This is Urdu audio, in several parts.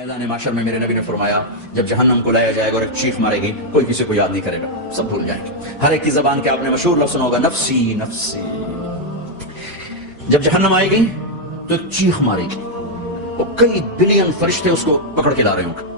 میدان معاشر میں میرے نبی نے فرمایا جب جہنم کو لایا جائے گا اور ایک چیخ مارے گی کوئی کسی کو یاد نہیں کرے گا، سب بھول جائیں گے۔ ہر ایک کی زبان کے آپ نے مشہور لفظ سنا ہوگا نفسی نفسی۔ جب جہنم آئے گی تو ایک چیخ مارے گی، وہ کئی بلین فرشتے اس کو پکڑ کے لا رہے ہوں گے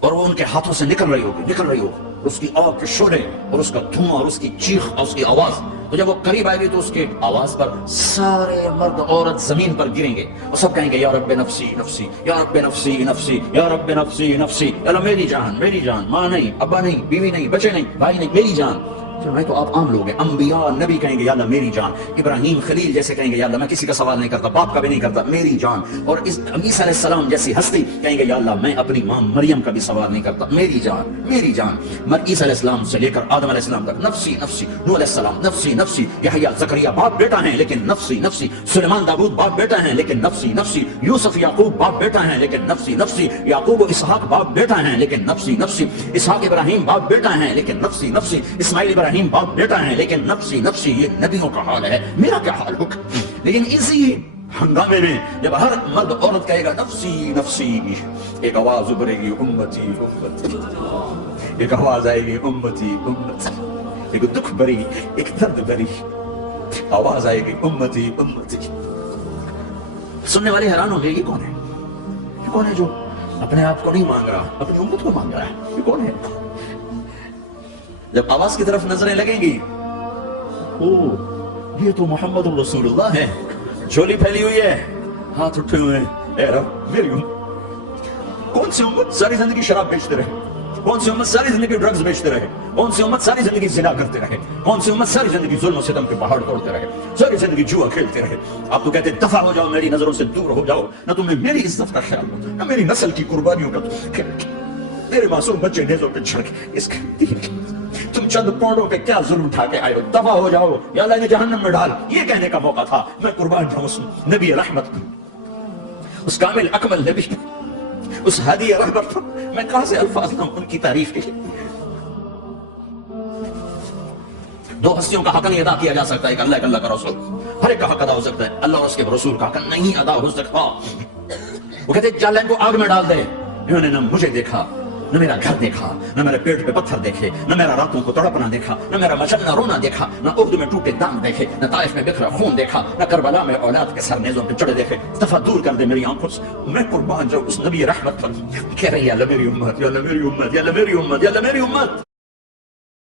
اور وہ ان کے ہاتھوں سے نکل رہی ہوگی اس کی آگ کے شعلے اور اس کا دھواں اور اس کی چیخ اور اس کی آواز۔ تو جب وہ قریب آئے گی تو اس کے آواز پر سارے مرد عورت زمین پر گریں گے اور سب کہیں گے یا رب نفسی نفسی، یا رب نفسی نفسی، یا رب نفسی نفسی، یا اللہ میری جان میری جان، ماں نہیں، ابا نہیں، بیوی نہیں، بچے نہیں، بھائی نہیں، میری جان۔ میں تو آپ عام لوگ ہیں، انبیاء نبی کہیں گے یا اللہ میری جان، ابراہیم خلیل جیسے کہیں گے یا اللہ میں کسی کا سوال نہیں کرتا، باپ کا بھی نہیں کرتا، میری جان۔ اور عیسیٰ علیہ السلام جیسی ہستی کہیں گے یا اللہ میں اپنی ماں مریم کا بھی سوال نہیں کرتا، میری جان میری جان۔ عیسیٰ علیہ السلام سے لے کر آدم علیہ السلام تک نفسی نفسی، نوح علیہ السلام نفسی نفسی، یحییٰ زکریا باپ بیٹا ہیں لیکن نفسی نفسی، سلیمان داؤد باپ بیٹا ہیں لیکن نفسی نفسی، یوسف یعقوب باپ بیٹا ہیں لیکن نفسی نفسی، یعقوب و اسحاق باپ بیٹا ہیں لیکن نفسی نفسی، اسحاق ابراہیم باپ بیٹا ہیں لیکن نفسی نفسی، اسماعیل ابراہیم باپ بیٹا ہیں لیکن نفسی نفسی۔ یہ نبیوں کا حال ہے، میرا کیا حال ہوگا؟ لیکن اسی ہنگامے میں جب ہر مرد عورت کہے گا نفسی نفسی، ایک آواز ابھرے گی امتی امتی، ایک آواز آئے گی امتی امتی، ایک دکھ بری ایک درد بری آواز آئے گی امتی امتی۔ سننے والے حیران ہوں گے یہ کون ہے؟ یہ کون ہے جو اپنے آپ کو نہیں مانگ رہا، اپنی امت کو مانگ رہا ہے؟ یہ کون ہے؟ جب آواز کی طرف نظریں لگیں گی، یہ تو محمد رسول اللہ ہے، جھولی پھیلی ہوئی ہے، ہاتھ اٹھے ہوئے ہیں، اے رب میری امت۔ کون سی امت ساری زندگی شراب بیچتے رہے؟ کون سی امت ساری زندگی ڈرگز بیچتے رہے؟ کون سی امت ساری زندگی زنا کرتے رہے؟ کون سی امت ساری زندگی ظلم و ستم کے پہاڑ توڑتے رہے؟ ساری زندگی جوا کھیلتے رہے؟ آپ تو کہتے دفع ہو جاؤ، میری نظروں سے دور ہو جاؤ، نہ تمہیں میری عزت کا خیال ہو، نہ میری نسل کی قربانیوں کا خیال، میرے معصوم بچے نیزوں پہ چڑھ کے اس کے تم چند پونڈوں پہ کیا ظلم اٹھا کے آئے ہو؟ دفع ہو جاؤ یا اللہ نے جہنم میں ڈال۔ یہ کہنے کا موقع تھا، میں قربان جاؤں اس نبی رحمت، اس کامل اکمل نبی، اس ہادی رحمت، میں کہاں سے الفاظ ہوں ان کی تعریف کے لیے؟ دو ہستیوں کا حق نہیں ادا کیا جا سکتا، ایک اللہ ایک اللہ کا رسول، ہر ایک کا حق ادا ہو سکتا ہے، اللہ اور اس کے رسول کا حق نہیں ادا ہو سکتا۔ وہ کہتے چل ان کو آگ میں ڈال دے، انہوں نے نہ مجھے دیکھا، نہ میرا گھر دیکھا، نہ میرے پیٹ پہ پتھر دیکھے، نہ میرا راتوں کو تڑپنا دیکھا، نہ میرا مچلنا رونا دیکھا، نہ اردو میں ٹوٹے دام دیکھے، نہ طائف میں بکھرا خون دیکھا، نہ کربلا میں اولاد کے سر نیزوں پہ چڑھے دیکھے۔ دفع دور کر دے میری آنکھوں سے، میں قربان جاؤں اس نبی رحمت پر۔ کہہ رہی ہے یا اللہ میری امت، یا اللہ میری امت، یا اللہ میری امت، یا اللہ میری امت۔